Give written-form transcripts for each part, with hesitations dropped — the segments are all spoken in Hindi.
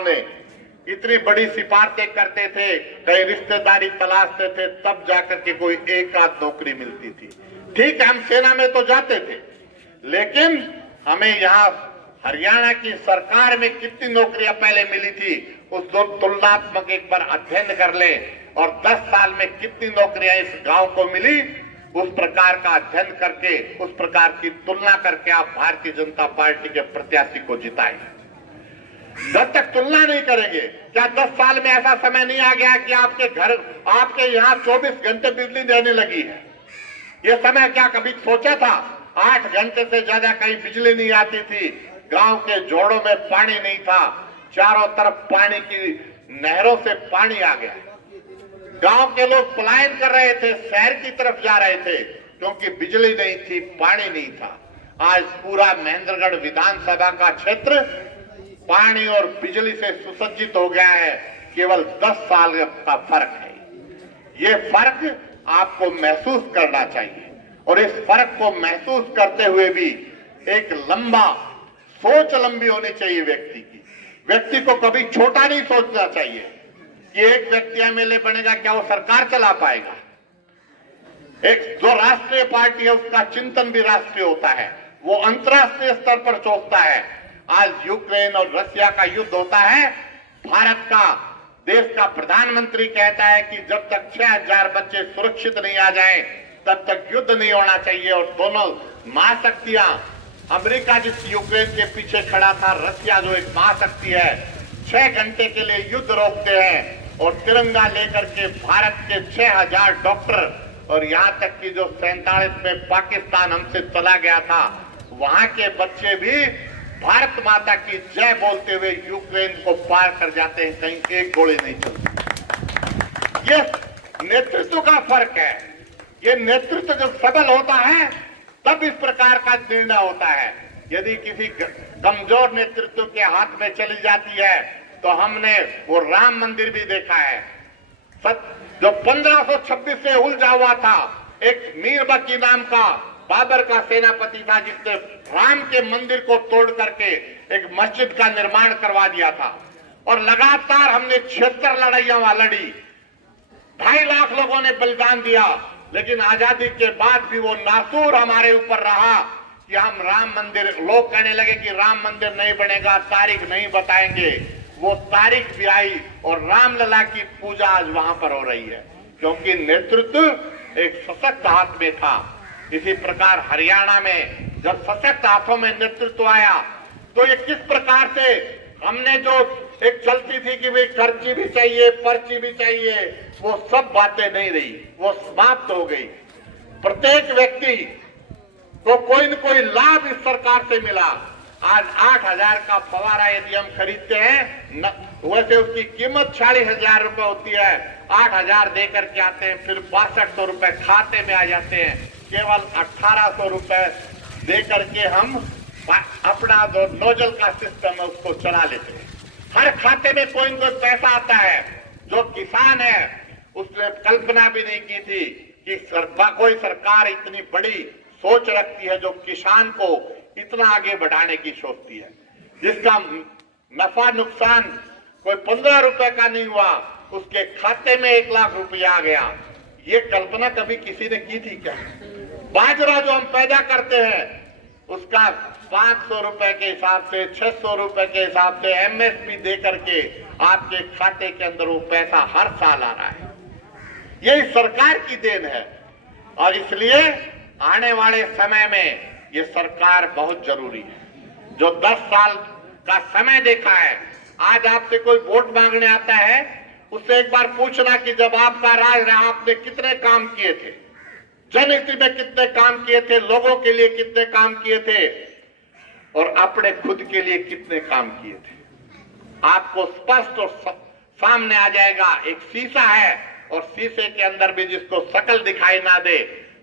ने इतनी बड़ी सिफारिशें करते थे, कहीं रिश्तेदारी तलाशते थे, तब जाकर के कोई एक आध नौकरी मिलती थी। ठीक है, हम सेना में तो जाते थे, लेकिन हमें यहाँ हरियाणा की सरकार में कितनी नौकरियां पहले मिली थी उस तुलनात्मक एक बार अध्ययन कर ले, और 10 साल में कितनी नौकरियां इस गांव को मिली, उस प्रकार का अध्ययन करके, उस प्रकार की तुलना करके आप भारतीय जनता पार्टी के प्रत्याशी को जिताएं। जब तक तुलना नहीं करेंगे, क्या 10 साल में ऐसा समय नहीं आ गया कि आपके घर, आपके यहाँ 24 घंटे बिजली देने लगी है? ये समय क्या कभी सोचा था? 8 घंटे से ज्यादा कहीं बिजली नहीं आती थी, गांव के जोड़ों में पानी नहीं था, चारों तरफ पानी की नहरों से पानी आ गया। गांव के लोग पलायन कर रहे थे, शहर की तरफ जा रहे थे, क्योंकि बिजली नहीं थी, पानी नहीं था। आज पूरा महेंद्रगढ़ विधानसभा का क्षेत्र पानी और बिजली से सुसज्जित हो गया है। केवल 10 साल का फर्क है। ये फर्क आपको महसूस करना चाहिए, और इस फर्क को महसूस करते हुए भी एक लंबा सोच लंबी होनी चाहिए व्यक्ति की। व्यक्ति को कभी छोटा नहीं सोचना चाहिए कि एक व्यक्ति एमएलए बनेगा, क्या वो सरकार चला पाएगा? एक जो राष्ट्रीय पार्टी है उसका चिंतन भी राष्ट्रीय होता है, वो अंतर्राष्ट्रीय स्तर पर सोचता है। आज यूक्रेन और रशिया का युद्ध होता है, भारत का देश का प्रधानमंत्री कहता है कि जब तक 6000 बच्चे सुरक्षित नहीं आ जाएं, तब तक युद्ध नहीं होना चाहिए। और दोनों महाशक्तियां, अमेरिका जिस यूक्रेन के पीछे खड़ा था, रशिया जो एक महाशक्ति है, 6 घंटे के लिए युद्ध रोकते हैं, और तिरंगा लेकर के भारत के 6000 डॉक्टर, और यहां तक कि जो 47 में पाकिस्तान हमसे चला गया था, वहां के बच्चे भी भारत माता की जय बोलते हुए यूक्रेन को पार कर जाते हैं, कहीं एक गोली नहीं चलती। ये नेतृत्व का फर्क है। ये नेतृत्व जब सबल होता है तब इस प्रकार का निर्णय होता है। यदि किसी कमजोर नेतृत्व के हाथ में चली जाती है, तो हमने वो राम मंदिर भी देखा है, जो 1526 से उलझा हुआ था। एक मीरबकी नाम का बाबर का सेनापति था, जिसने राम के मंदिर को तोड़ करके एक मस्जिद का निर्माण करवा दिया था। और लगातार हमने 76 लड़ाइयां लड़ी, 2.5 लाख लोगों ने बलिदान दिया, लेकिन आजादी के बाद भी वो नासूर हमारे ऊपर रहा कि हम राम मंदिर, लोग कहने लगे कि राम मंदिर नहीं बनेगा, तारीख नहीं बताएंगे। वो तारीख भी आई, और रामलला की पूजा आज वहां पर हो रही है, क्योंकि नेतृत्व एक सशक्त हाथ में था। इसी प्रकार हरियाणा में जब सशक्त हाथों में नेतृत्व आया, तो ये किस प्रकार से हमने जो एक चलती थी कि भाई खर्ची भी चाहिए, पर्ची भी चाहिए, वो सब बातें नहीं रही, वो समाप्त हो गई। प्रत्येक व्यक्ति को कोई न कोई लाभ इस सरकार से मिला। आज 8000 का फवारा यदि हम खरीदते हैं, वैसे उसकी कीमत 40,000 रुपए होती है, 8000 देकर के आते हैं, फिर 6200 रुपए खाते में आ जाते हैं। केवल 1800 रुपए देकर के हम अपना जो नोजल का सिस्टम है उसको चला लेते हैं। हर खाते में कोई न कोई पैसा आता है। जो किसान है उसने कल्पना भी नहीं की थी कि कोई सरकार इतनी बड़ी सोच रखती है, जो किसान को इतना आगे बढ़ाने की सोचती है, जिसका नफा नुकसान कोई 15 रुपए का नहीं हुआ, उसके खाते में 1 लाख रुपया आ गया। ये कल्पना कभी किसी ने की थी क्या? बाजरा जो हम पैदा करते हैं उसका 500 रुपए के हिसाब से, 600 रुपए के हिसाब से एमएसपी दे करके आपके खाते के अंदर वो पैसा हर साल आ रहा है। यही सरकार की देन है, और इसलिए आने वाले समय में ये सरकार बहुत जरूरी है। जो 10 साल का समय देखा है, आज आपसे कोई वोट मांगने आता है, उससे एक बार पूछना कि जब आपका राज रहा आपने कितने काम किए थे, जनहित में कितने काम किए थे, लोगों के लिए कितने काम किए थे, और अपने खुद के लिए कितने काम किए थे। आपको स्पष्ट और सामने आ जाएगा। एक शीशा है, और शीशे के अंदर भी जिसको शकल दिखाई ना दे,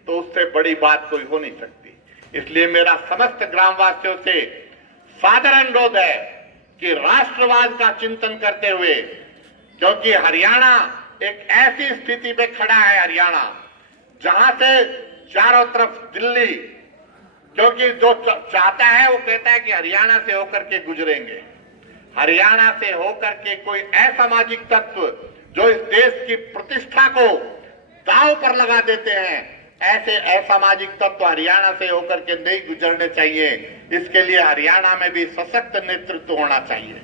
तो उससे बड़ी बात कोई हो नहीं सकती। इसलिए मेरा समस्त ग्रामवासियों से सादर अनुरोध है कि राष्ट्रवाद का चिंतन करते हुए, क्योंकि हरियाणा एक ऐसी स्थिति पे खड़ा है, हरियाणा जहां से चारों तरफ दिल्ली, क्योंकि जो चाहता है वो कहता है कि हरियाणा से होकर के गुजरेंगे। हरियाणा से होकर के कोई असामाजिक तत्व जो इस देश की प्रतिष्ठा को दांव पर लगा देते हैं, ऐसे असामाजिक तत्व हरियाणा से होकर के नहीं गुजरने चाहिए। इसके लिए हरियाणा में भी सशक्त नेतृत्व होना चाहिए।